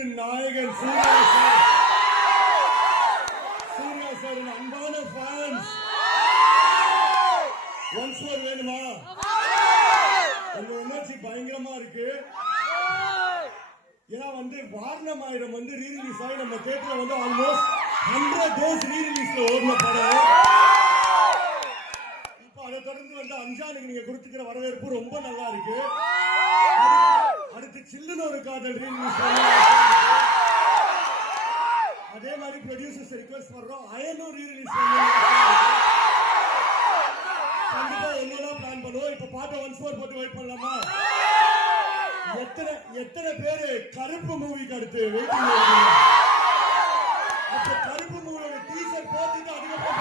நடிப்பின் நாயகன் சூர்யா சாரின் அன்பான fans once more வேணுமா? உங்க உணர்ச்சி பயங்கரமா இருக்கு. ஏன்னா வாரணமாயிரம் ரீ ரிலீஸ் ஆகி நம்ம தியேட்டர்ல ஆல்மோஸ்ட் 100 டேஸ் ரீ ரிலீஸ்ல ஓடின படம். இப்போ அதை தொடர்ந்து அஞ்சானுக்கு நீங்க கொடுத்துக்கிற வரவேற்பு ரொம்ப நல்லா இருக்கு. அடுத்து சில்லுன்னு ஒரு காதல் ரீ ரிலீஸ், அதே மாதிரி ப்ரொடியூசர்ஸ் ரிக்வெஸ்ட் பண்றோம் அயனும் ரீ ரிலீஸ் கண்டிப்பா என்னதான் பிளான் பண்ணுவோம். இப்ப பாட்டை ஒன்ஸ் மோர் போட்டு வெயிட் பண்ணலாமா? எத்தனை பேரு கருப்பு மூவிக்கு அடுத்து வெயிட்டிங் இருக்கீங்க? அப்ப கருப்பு மூவியோட டீசர் போட்டுட்டு அதுக்கப்புறம்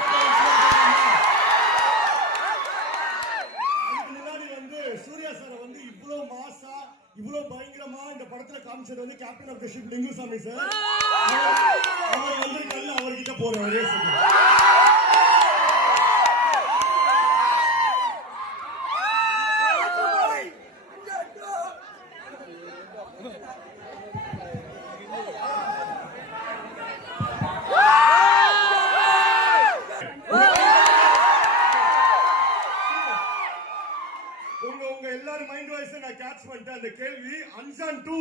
அதுக்கு முன்னாடி சூர்யா சார் இவ்வளவு மாசா இவ்வளவு பயங்கரமா இந்த படத்துல காமிச்சது captain of the ship Lingusamy sir. அவர் வந்திருக்காரு, அவர்கிட்ட போறேன் ஒரே செகண்ட். உங்க எல்லாரும் மைண்ட் வாய்ஸ் நான் கேட்ச் பண்ணிட்டேன். அந்த கேள்வி அன்சான் 2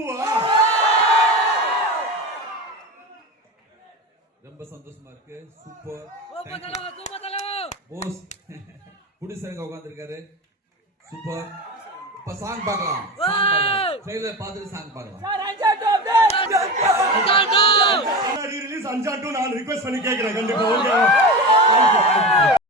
ரொம்ப சந்தோஷமா இருக்கு. சூப்பர் போஸ் புடிசங்க உட்கார்ந்திருக்காரு. சூப்பர். இப்ப சாங் பார்க்கலாம். ட்ரைலர் பார்த்துட்டு சாங் பார்க்கலாம். ரீ ரிலீஸ் அன்சான் 2 நான் ரிக்வெஸ்ட் பண்ணி கேக்குறேன். கண்டிப்பா ஓகே.